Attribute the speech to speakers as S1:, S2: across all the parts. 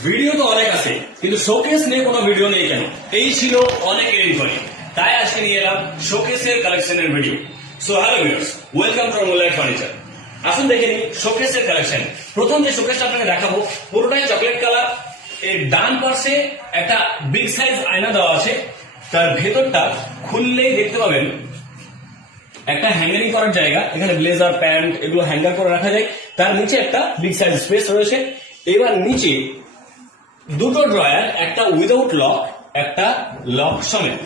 S1: Video তো অনেক আছে, কিন্তু শোকেস নিয়ে কোনো ভিডিও নেই কেন? এই ছিল অনেকের ইনকোয়ারি তাই আজকে নিয়ে এলাম শোকেসের কালেকশনের video so hello viewers welcome to Molight furniture আসুন দেখে নিই শোকেসের কালেকশন প্রথম যে শোকেসটা আপনাকে দেখাবো, পুরোটাই চকলেট কালারের ডান পাশে একটা বিগ সাইজ আয়না দেওয়া আছে। তার ভেতরটা খুললেই দেখতে পাবেন একটা হ্যাঙ্গারিং করার জায়গা। এখানে ব্লেজার প্যান্ট এগুলো হ্যাঙ্গার করে রাখা যায়। তার নিচে একটা বিগ সাইজ স্পেস রয়েছে। এবার নিচে দুটো ড্রয়ার, একটা উইদাউট লক একটা লক সমেত।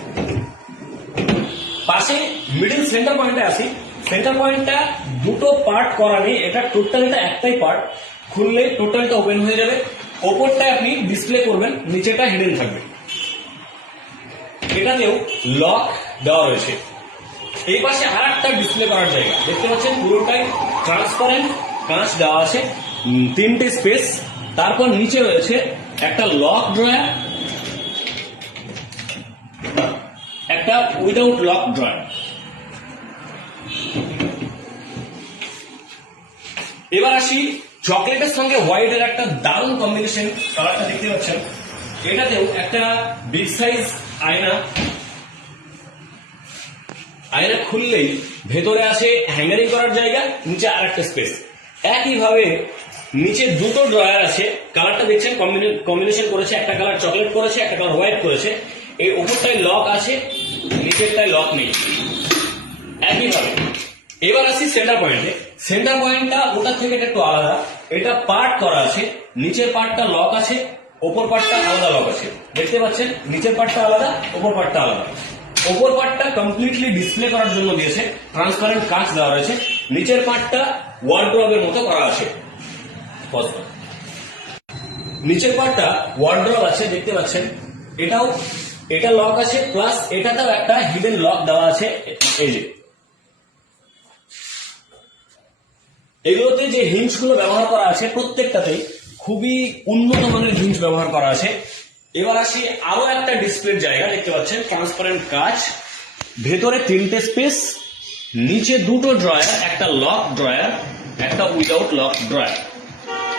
S1: পাশে মিডিল সেন্টার পয়েন্টে আসি। সেন্টার পয়েন্টটা দুটো পার্ট করা নেই, এটা টোটালটা একটাই পার্ট খুললে টোটালটা ওপেন হয়ে যাবে। ওপরটা আপনি ডিসপ্লে করবেন নিচেটা হিডেন থাকবে। এটাতেও লক দেওয়া রয়েছে। এই পাশে আর একটা ডিসপ্লে করার জায়গা। দেখতে পাচ্ছেন, পুরোটাই ট্রান্সপারেন্ট কাঁচ দেওয়া আছে। তিনটে স্পেস তারপর নিচে রয়েছে একটা লক ড্রয়ার একটা উইদাউট লক ড্রয়ার এবার আসি চকলেটের সঙ্গে হোয়াইটের একটা দারুণ কম্বিনেশন কালারটা দেখতে পাচ্ছেন। এটাতেও একটা বিগ সাইজ আয়না। আয়না খুললেই ভেতরে আসে হ্যাঙ্গারিং করার জায়গা, নিচে আর একটা স্পেস একইভাবে নিচে দুটো ড্রয়ার আছে। কালারটা দেখছেন? কম্বিনেশন করেছে। একটা কালার চকলেট করেছে, একটা কালার হোয়াইট করেছে। এই উপরটায় লক আছে, নিচেরটায় লক নেই। একইভাবে। এবার আসি সেন্টার পয়েন্টে সেন্টার পয়েন্টটা ওটার থেকে একটু আলাদা। এটা পার্ট করা আছে, নিচের পার্টটা লক আছে, ওপর পার্টটা আলাদা লক আছে। দেখতে পাচ্ছেন? নিচের পার্টটা আলাদা, ওপর পার্টটা আলাদা। ওপর পার্টটা কমপ্লিটলি ডিসপ্লে করার জন্য দিয়েছে ট্রান্সপারেন্ট কাঁচ দেওয়া রয়েছে। নিচের পার্টটা ওয়ার্ড্রবের মতো করা আছে। করো। নিচের পার্টটা ওয়ার্ড্রব আছে, দেখতে পাচ্ছেন। এটাও, এটা লক আছে প্লাস এটাতেও একটা হিডেন লক দেওয়া আছে, এই যে। এগুলোতে যে হিঞ্জগুলো ব্যবহার করা আছে, প্রত্যেকটাতেই খুবই উন্নত মানের হিঞ্জ ব্যবহার করা আছে। এবার আসি আরও একটা ডিসপ্লের জায়গা, দেখতে পাচ্ছেন ট্রান্সপারেন্ট কাজ। ভেতরে তিনটে স্পেস নিচে দুটো ড্রয়ার একটা লক ড্রয়ার একটা উইদাউট লক ড্রয়ার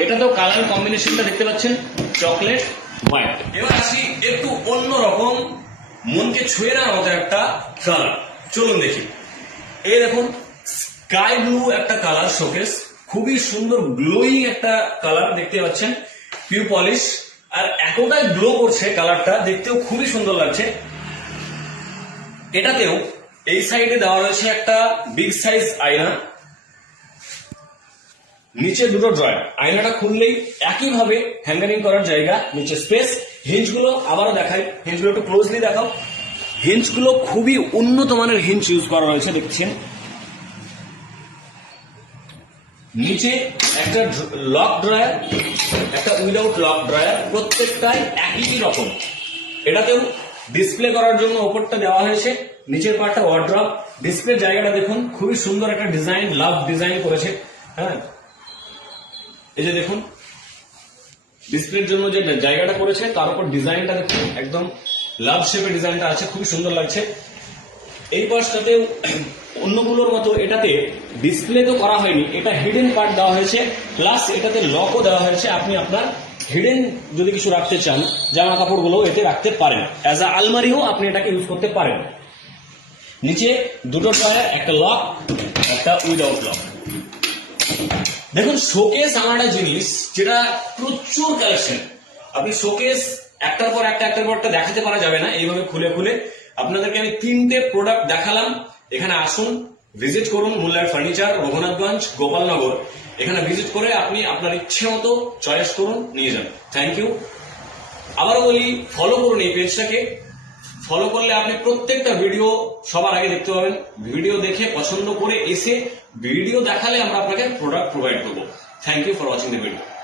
S1: এটাতেও কালার কম্বিনেশনটা দেখতে পাচ্ছেন চকলেট হোয়াইট এবার আসি একটু অন্যরকম মনকে ছুঁয়ে নেওয়ার মতো একটা কালার চলুন দেখি। এই দেখুন স্কাই ব্লু একটা কালার শোকেস খুবই সুন্দর গ্লোয়িং একটা কালার দেখতে পাচ্ছেন পিউ পলিশ আর এতটাই গ্লো করছে কালারটা দেখতেও খুবই সুন্দর লাগছে। এটাতেও এই সাইডে দেওয়া রয়েছে একটা বিগ সাইজ আয়না নিচে দুটো ড্রয়ার আয়নাটা খুললেই একইভাবে হ্যাঙ্গারিং করার জায়গা, নিচে স্পেস হিঞ্জগুলো আবারও দেখাই। হিঞ্জগুলো একটু ক্লোজলি দেখাও। হিঞ্জগুলো খুবই উন্নত মানের হিঞ্জ ইউজ করা রয়েছে, দেখছেন? নিচে একটা লক ড্রয়ার একটা উইদাউট লক ড্রয়ার প্রত্যেকটাই একই রকম। এটাতেও ডিসপ্লে করার জন্য ওপরটা দেওয়া হয়েছে, নিচের পার্টটা ওয়ার্ড্রপ ডিসপ্লে জায়গাটা দেখুন, খুবই সুন্দর একটা ডিজাইন লাভ ডিজাইন করেছে। হ্যাঁ? এই যে দেখুন ডিসপ্লের জন্য যে জায়গাটা করেছে, তার উপর ডিজাইনটা দেখুন, একদম লাভ শেপের ডিজাইনটা আছে, খুবই সুন্দর লাগছে। এই পাশটাতেও অন্যগুলোর মতো, এটাতে ডিসপ্লে তো করা হয়নি, এটা হিডেন পার্ট দেওয়া হয়েছে প্লাস এটাতে লকও দেওয়া হয়েছে, আপনি আপনার হিডেন যদি কিছু রাখতে চান, জামা কাপড়গুলো এতে রাখতে পারেন। অ্যাজ আ আলমারিও আপনি এটাকে ইউজ করতে পারেন। নিচে দুটো টায়ার একটা লক একটা উইদাউট লক দেখুন শোকেস আমার একটা জিনিস যেটা প্রচুর কালেকশন আপনি শোকেস একটার পর একটা, একটার পর একটা দেখাতে পারা যাবে না, এইভাবে খুলে খুলে। আপনাদেরকে আমি তিনটে প্রোডাক্ট দেখালাম। এখানে আসুন ভিজিট করুন মুল্লার ফার্নিচার রঘুনাথগঞ্জ গোপালনগর। এখানে ভিজিট করে আপনি আপনার ইচ্ছে মতো চয়েস করুন, নিয়ে যান। থ্যাংক ইউ আবারও বলি ফলো করুন এই পেজটাকে ফলো করলে আপনি প্রত্যেকটা ভিডিও সবার আগে দেখতে পাবেন। ভিডিও দেখে পছন্দ করে এসে ভিডিও দেখালে আমরা আপনাকে প্রোডাক্ট প্রোভাইড করব। Thank you for watching the video